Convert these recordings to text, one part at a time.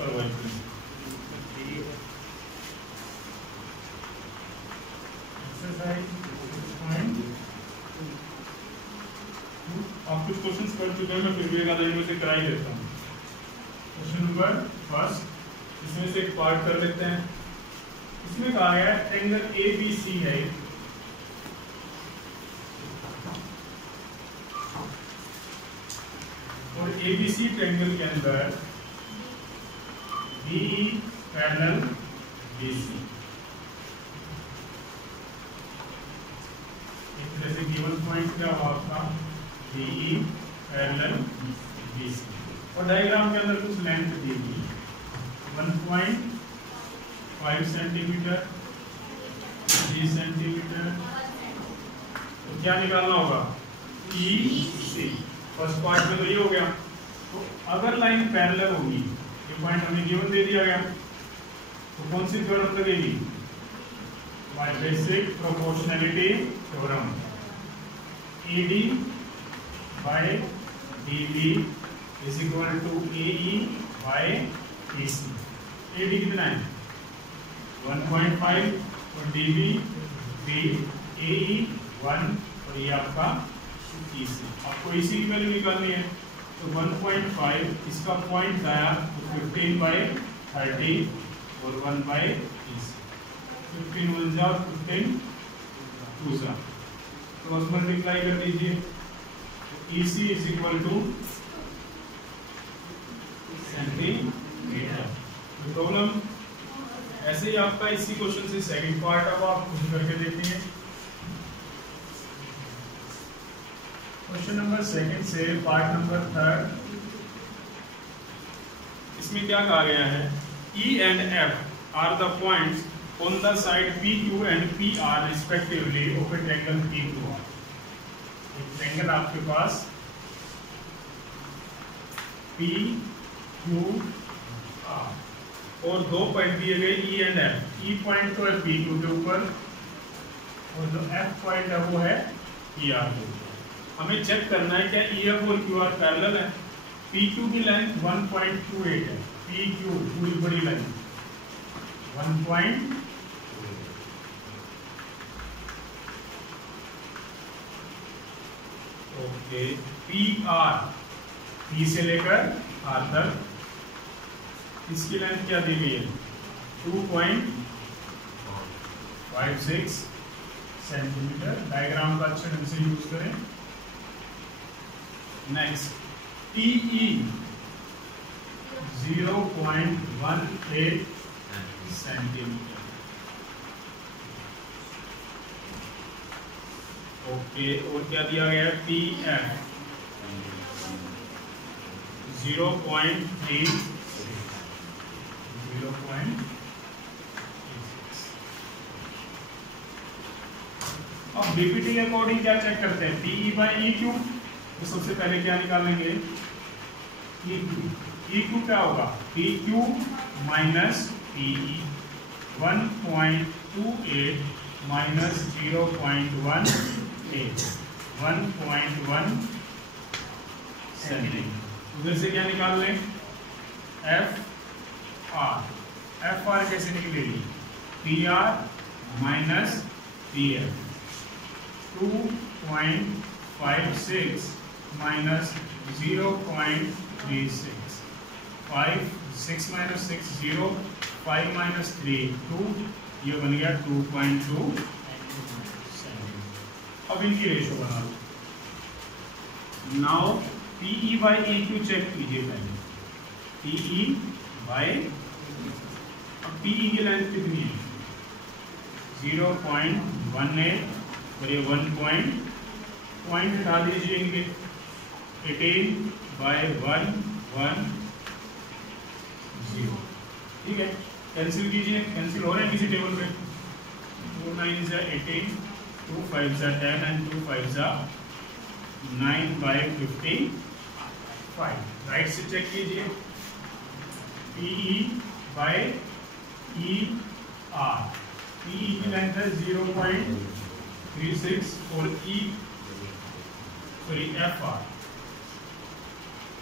आप कुछ क्वेश्चंस कर चुके हैं, मैं फिर भी एक आधा इनमें से करा ही देता हूँ। क्वेश्चन नंबर फर्स्ट, इसमें से एक पार्ट कर लेते हैं। इसमें कहा गया ट्रायंगल ABC है और ABC ट्रायंगल के अंदर BE पैरेलल BC, एक तरह से गिवन पॉइंट क्या हुआ आपका BE पैरेलल BC और डायग्राम के अंदर कुछ लेंथ दी गई 1.5 सेंटीमीटर 3 सेंटीमीटर। तो क्या निकालना होगा EC। फर्स्ट पार्ट में तो ये हो गया। तो अगर लाइन पैरेलल होगी, ये पॉइंट हमें गिवन दे दिया गया, तो कौन सी थ्योरम लगेगी? By basic proportionality theorem. AD by DB is equal to AE by AC। AD कितना है 1.5 और DB AE 1 और ये आपका EC। आपको EC की वैल्यू निकालनी है, तो 1.5 इसका पॉइंट आया तो 15 by 30 और 1 by EC। 15 1 जा 15 2 जा, क्रॉस मल्टीप्लाई कर दीजिए। EC is equal to centimetre. Problem ऐसे ही आपका इसी क्वेश्चन से सेकंड पार्ट अब आप खुद करके देखेंगे। क्वेश्चन नंबर सेकंड से पार्ट नंबर थर्ड, इसमें क्या कहा गया है? E and F are the points on the side PQ and PR respectively of a triangle PQR। एक ट्रायंगल आपके पास PQR और दो पॉइंट दिए गए E and F। E point तो है PQ के ऊपर और जो F पॉइंट है वो है PR के ऊपर। हमें चेक करना है क्या EF और QR पैरेलल है। PQ की लेंथ 1.28 है, PQ पूरी बड़ी लेंथ 1.28। ओके, PR P से लेकर R तक इसकी लेंथ क्या दी गई है 2.56 सेंटीमीटर। डायग्राम का अच्छे ढंग से यूज करें। Next TE 0.18 centimetre. ओके, और क्या दिया गया है TF 0.36। अब बीपीटी के अकॉर्डिंग क्या चेक करते हैं? PE by EQ। तो सबसे पहले क्या निकालेंगे? EQ क्या होगा? PQ minus PE 1.28 minus 0.18 1.1 centimetre. उधर से क्या निकाल लें? FR कैसे निकलेगी? PR minus PF 2.56 minus 0.36 5 6 minus 6 0 5 minus 3 2, ये बन गया 2.2। अब इनकी रेशो बना लो। Now PE by EQ check कीजिए पहले। PE by, अब PE की लेंथ कितनी है 0.18 और ये 1 पॉइंट हटा दीजिए इनके 18 by 1 1 0। ठीक है, कैंसिल कीजिए। कैंसिल हो रहे हैं किसी टेबल पे? 2 9 is 18, 2 5 is 10 and 2 5 is 9 by 55। Right से चेक कीजिए। PE by ER, PE की लेंथ है 0.36 और FR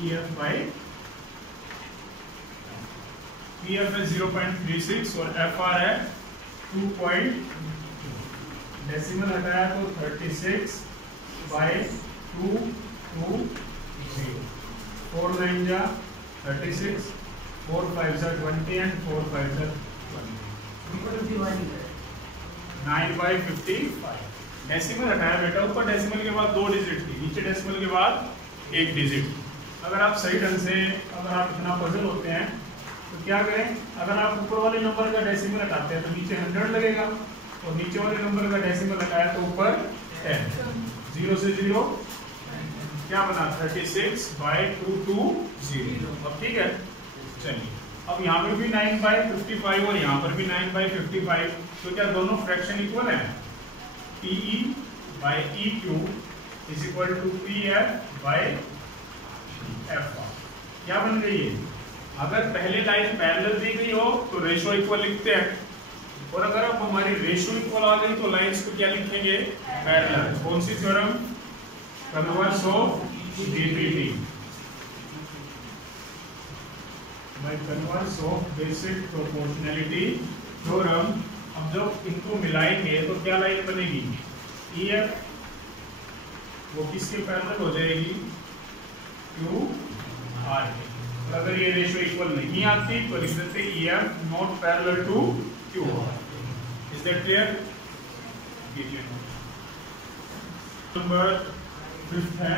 EF by PF है 0.36 और FR है 2. डेसिमल हटाया तो 36/220। 4 9 जा 36, 4 5 जा 20 and 4 5 जा 20। 9/55। डेसिमल हटाया बेटा, ऊपर डेसिमल के बाद 2 डिजिट थी, नीचे डेसिमल के बाद 1 डिजिट। अगर आप सही ढंग से, अगर आप इतना पजल होते हैं तो क्या करें, अगर आप ऊपर वाले नंबर का डेसिमल हटाते हैं तो नीचे 100 लगेगा, और नीचे वाले नंबर का डेसिमल हटाया तो ऊपर 10। 0 से 0 क्या बना 36/220। अब ठीक है, चलिए अब यहाँ पे भी 9/55 और यहाँ पर भी 9/55, तो क्या दोनों फ्रैक्शन इक्वल है? PE/EQ is equal to PF/FR। क्या बन गई है? अगर पहले लाइन पैरेलल दी गई हो तो रेशो इक्वल लिखते हैं, और अगर अब हमारी रेशो इक्वल आ गई तो लाइंस को क्या लिखेंगे? पैरेलल। कौन सी theorem? Converse of DPT by converse of basic proportionality theorem. अब जब इनको मिलाएंगे तो क्या लाइन बनेगी? EF वो किसके पैरेलल हो जाएगी? QR। और अगर ये रेशो इक्वल नहीं आती तो लिख देते EF not parallel to QR। Is that clear? Number 5 है।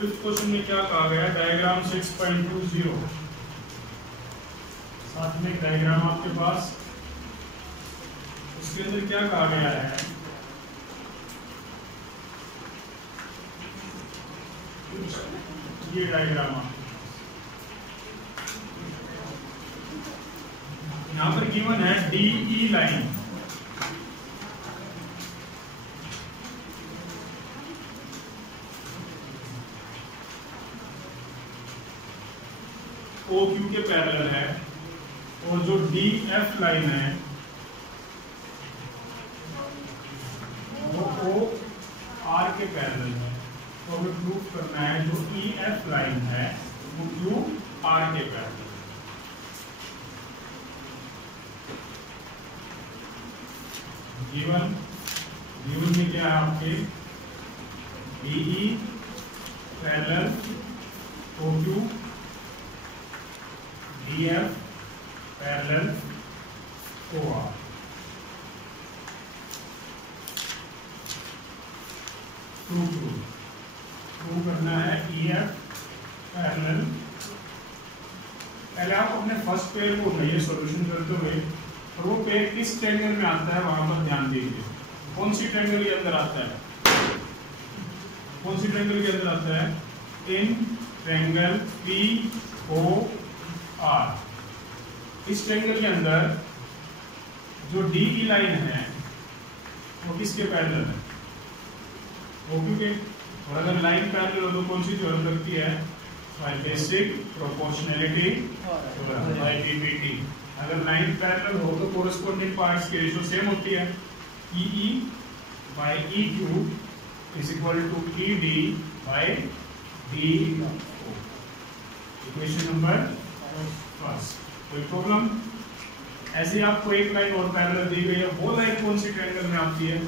5th क्वेश्चन में क्या कहा गया? डायग्राम 6.20। साथ में डायग्राम आपके पास, उसके अंदर क्या कहा गया है? ये डायग्राम यहाँ पर गिवन है DE लाइन। OQ के पैरेलल है, और जो DF लाइन है वो OR के पैरेलल है। तो हमें प्रूव करना है जो EF लाइन है वो QR के पैरेलल है। गिवन में क्या है आपके? DE parallel OQ, DF parallel OR। Prove करना है EF पैरेलल। पहले आप अपने फर्स्ट पेयर को उठाइए सॉल्यूशन करते हुए, और वो पेयर किस ट्रायंगल में आता है वहां पर ध्यान दीजिए। कौन सी ट्रायंगल के अंदर आता है? कौन सी ट्रायंगल के अंदर आता है? In triangle POR। इस ट्रायंगल के अंदर जो DE लाइन है वो किसके पैरेलल है? OQ के। और अगर लाइन पैरेलल हो तो कौन सी थ्योरम लगती है? By basic proportionality theorem, by DPT। अगर लाइन पैरेलल हो तो कोरेस्पोंडिंग पार्ट्स की रेशो सेम होती है। PE/EQ is equal to PD/DO। Equation number 1। कोई प्रॉब्लम? ऐसे आपको एक लाइन और पैरेलल दी गई है, वो लाइन कौन सी ट्रायंगल में आती है?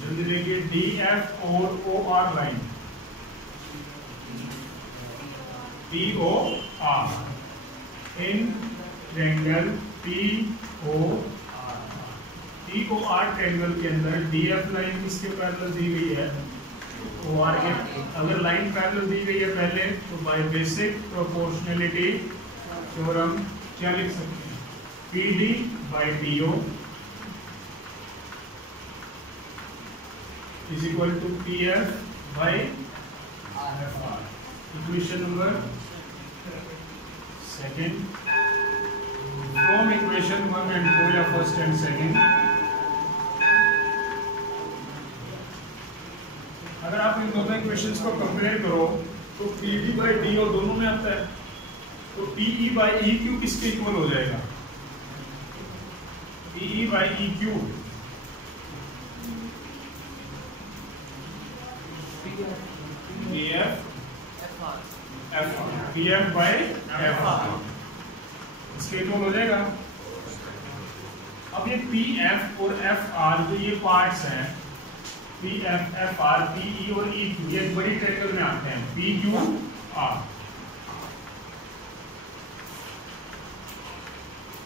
जल्दी देखिए, DF और OR line, POR in triangle POR triangle के अंदर DF लाइन किसके पैरेलल दी गई है? OR के। अगर लाइन पैरेलल दी गई है पहले तो बाय बेसिक प्रोपोर्शनैलिटी थ्योरम क्या लिख सकते हैं? PD/DO is equal to PF/FR। Equation number 2 from equation 1 and 2 या फर्स्ट एंड सेकंड। अगर आप इन दोनों इक्वेशंस को कंपेयर करो तो PD/DO दोनों में आता है, तो PE/EQ किसके इक्वल हो जाएगा? PE/EQ PF/FR। P F by F R, इसके इक्वल हो जाएगा। अब ये पी एफ और एफ आर जो ये पार्ट्स हैं, P F F R P E और ई क्यू, ये बड़ी ट्रायंगल में आते हैं, पी क्यू आर।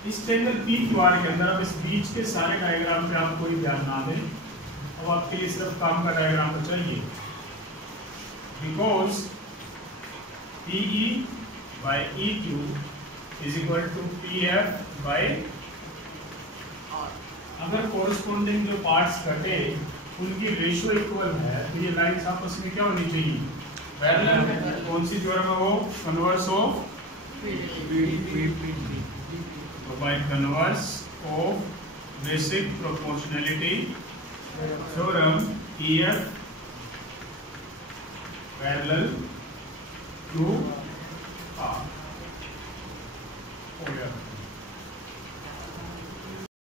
इस ट्रायंगल पी क्यू आर के अंदर अब इस बीच के सारे डायग्राम पे आप कोई ध्यान ना दें, अब आपके लिए सिर्फ काम का डायग्राम तो चाहिए। Because P E by E Q is equal to P F by R. अगर कोरस्पोंडिंग जो पार्ट्स कटे उनकी रेशियो इक्वल है तो ये लाइंस आपस में क्या होनी चाहिए, पैरेलल। कौन सी थ्योरम है वो, converse of by converse of basic proportionality theorem, E F parallel to R हो गया।